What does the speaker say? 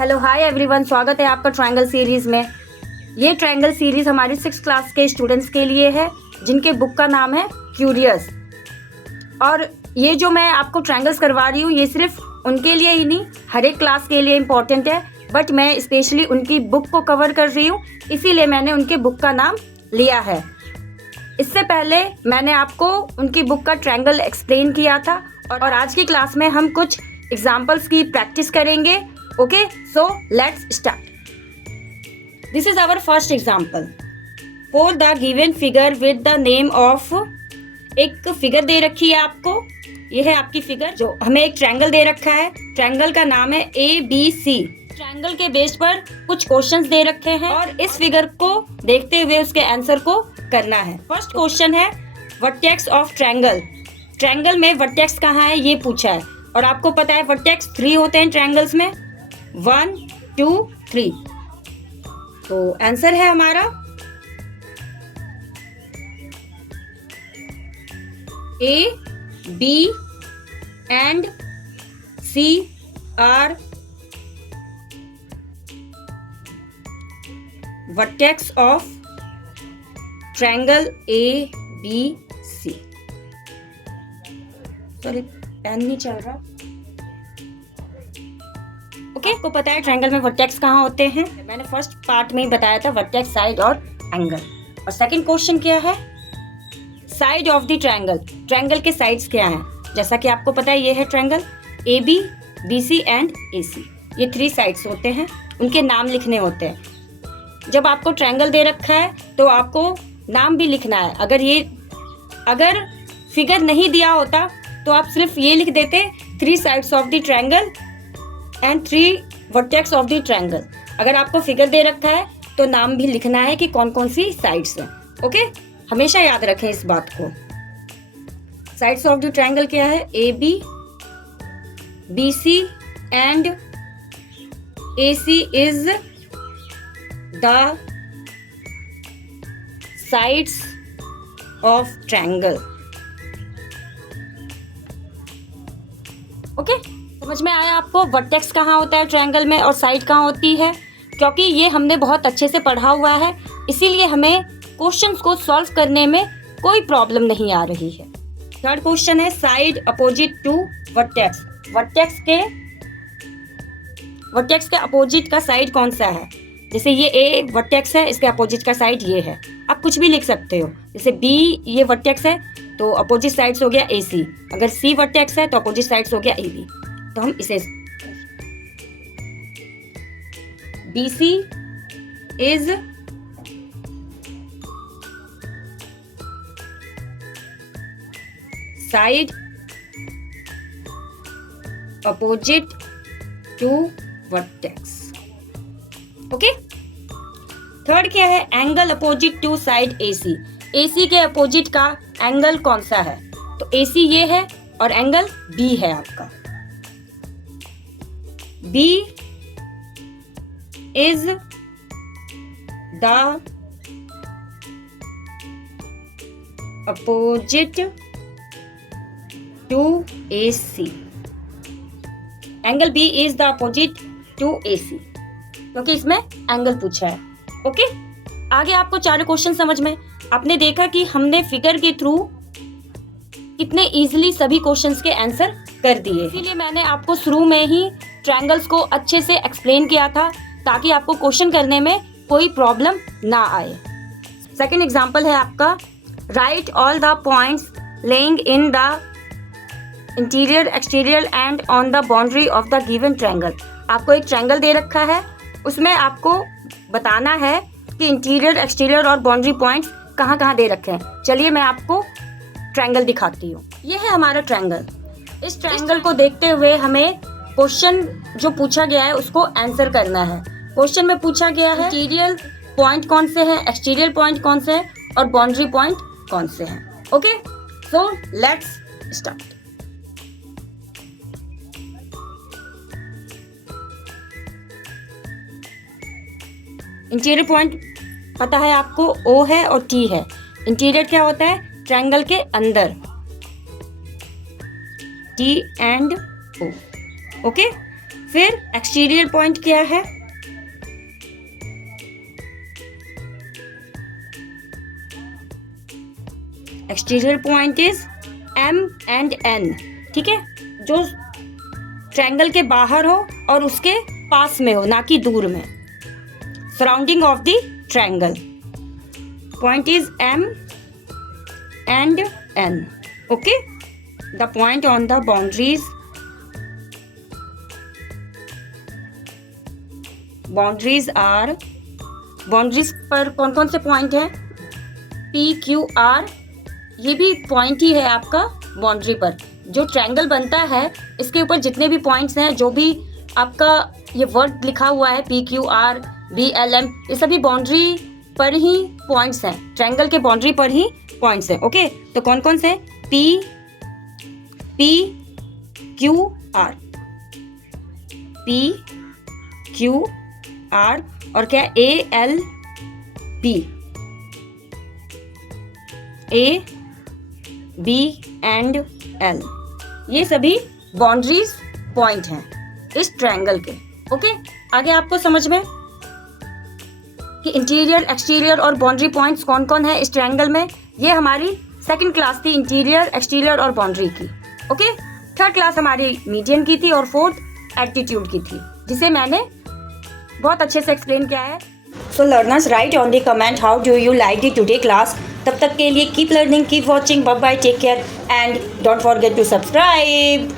Hello hi everyone, स्वागत है आपका ट्रायंगल सीरीज़ में। ये ट्रायंगल सीरीज़ हमारी 6th क्लास के स्टूडेंट्स के लिए है जिनके बुक का नाम है क्यूरियस। और ये जो मैं आपको ट्रायंगल्स करवा रही हूँ ये सिर्फ उनके लिए ही नहीं, हर एक क्लास के लिए इम्पॉर्टेंट है, बट मैं स्पेशली उनकी बुक को कवर कर रही हूँ, इसीलिए मैंने उनके बुक का नाम लिया है। इससे पहले मैंने आपको उनकी बुक का ट्रायंगल एक्सप्लेन किया था और आज की क्लास में हम कुछ एग्जाम्पल्स की प्रैक्टिस करेंगे। Okay, so let's start. This is our first example. For the given figure with the name of, एक फिगर दे रखी है आपको, ये है आपकी फिगर। जो हमें एक ट्रायंगल दे रखा है, ट्रायंगल का नाम है ABC। ट्रायंगल के बेस पर कुछ क्वेश्चंस दे रखे हैं और इस फिगर को देखते हुए उसके आंसर को करना है। फर्स्ट क्वेश्चन है वर्टेक्स ऑफ ट्रायंगल। ट्रायंगल में वर्टेक्स कहाँ है ये पूछा है और आपको पता है वर्टेक्स 3 होते हैं ट्रायंगल्स में, 1, 2, 3। तो आंसर है हमारा A, B and C are vertex of triangle ABC। Sorry, pen नहीं चल रहा। ओके, को पता है ट्रायंगल में वर्टेक्स कहाँ होते हैं। मैंने फर्स्ट पार्ट में ही बताया था वर्टेक्स, साइड और एंगल। और सेकंड क्वेश्चन क्या है, side of the triangle. Triangle के साइड्स क्या हैं? जैसा कि आपको पता है ये है triangle AB, BC and AC। ये 3 साइड्स होते हैं, उनके नाम लिखने होते हैं। जब आपको ट्रायंगल दे रखा है तो आपको नाम भी लिखना है। अगर फिगर नहीं दिया होता तो आप सिर्फ ये लिख देते 3 sides of the triangle and 3 vertex of the triangle. अगर आपको फिगर दे रखा है तो नाम भी लिखना है कि कौन कौन सी साइड्स हैं। ओके, हमेशा याद रखें इस बात को। साइड्स ऑफ द ट्रायंगल क्या है? AB, BC and AC is the sides of triangle. Okay, समझ में आया आपको वर्टेक्स कहाँ होता है ट्रायंगल में और साइड कहाँ होती है? क्योंकि ये हमने बहुत अच्छे से पढ़ा हुआ है, इसीलिए हमें क्वेश्चंस को सॉल्व करने में कोई प्रॉब्लम नहीं आ रही है। थर्ड क्वेश्चन है side opposite to vertex. Vertex के अपोजिट का साइड कौन सा है? जैसे ये A वर्टेक्स है, इसके अपोजिट का साइड ये है। आप कुछ भी लिख सकते हो। जैसे B ये वर्टेक्स है तो अपोजिट साइड्स हो गया AC। अगर C वर्टेक्स है तो अपोजिट साइड्स हो गया AB। तो हम इसे BC is side opposite to vertex. Okay, third क्या है? Angle opposite to side AC। AC के अपोजिट का एंगल कौन सा है? तो AC ये है और एंगल B है आपका। B is the opposite to AC। Angle B is the opposite to AC, क्योंकि इसमें एंगल पूछा है। ओके, आगे आपको 4 क्वेश्चन समझ में। आपने देखा कि हमने फिगर के थ्रू कितने इजीली सभी क्वेश्चंस के आंसर कर दिए, इसीलिए मैंने आपको शुरू में ही ट्रायंगल्स को अच्छे से एक्सप्लेन किया था ताकि आपको क्वेश्चन करने में कोई प्रॉब्लम ना आए। सेकंड एग्जांपल है आपका right all the points laying in the interior, exterior and on the boundary of the given triangle. आपको एक ट्रायंगल दे रखा है, उसमें आपको बताना है कि इंटीरियर, एक्सटीरियर और बाउंड्री पॉइंट्स कहाँ कहाँ दे रखे हैं। चलिए मैं आपको ट्रायंगल दिखाती हूँ। ये है हमारा ट्रायंगल। इस ट्रायंगल को देखते हुए हमें क्वेश्चन जो पूछा गया है उसको आंसर करना है। क्वेश्चन में पूछा गया है इंटीरियर पॉइंट कौन से हैं, एक्सटीरियर पॉइंट कौन से हैं और बाउंड्री पॉइंट कौन से हैं। Okay, so let's start. Interior point पता है आपको, O है और T है। इंटीरियर क्या होता है? ट्रायंगल के अंदर, T एंड O। ओके, फिर एक्सटीरियर पॉइंट क्या है? Exterior point is M and N, ठीक है, जो ट्रायंगल के बाहर हो और उसके पास में हो, ना कि दूर में, surrounding of the triangle. Point is M and N. Okay, the point on the boundaries are, boundaries पर कौन कौन से पॉइंट हैं? P, Q, R, ये भी पॉइंट ही है आपका बाउंड्री पर. जो ट्रायंगल बनता है इसके ऊपर जितने भी पॉइंट्स हैं, जो भी आपका ये वर्ड लिखा हुआ है P, Q, R, B, L, M, ये सभी बाउंड्री पर ही पॉइंट्स हैं, ट्रायंगल के बाउंड्री पर ही पॉइंट्स हैं. ओके, तो कौन कौन से? P, Q, R, P, Q, R और क्या? A, L, B, A, B and L, ये सभी बाउंड्रीज पॉइंट हैं इस ट्रायंगल के. ओके, आगे आपको समझ में कि इंटीरियर, एक्सटीरियर और बाउंड्री पॉइंट्स कौन कौन है इस ट्रायंगल में. ये हमारी सेकंड क्लास थी इंटीरियर, एक्सटीरियर और बाउंड्री की. ओके, थर्ड क्लास हमारी मीडियन की थी और फोर्थ एप्टीट्यूड की थी, जिसे मैंने बहुत अच्छे से एक्सप्लेन किया है. So learners, write on the comment how do you like the today class. तब तक के लिए keep learning, keep watching, bye bye, take care and don't forget to subscribe.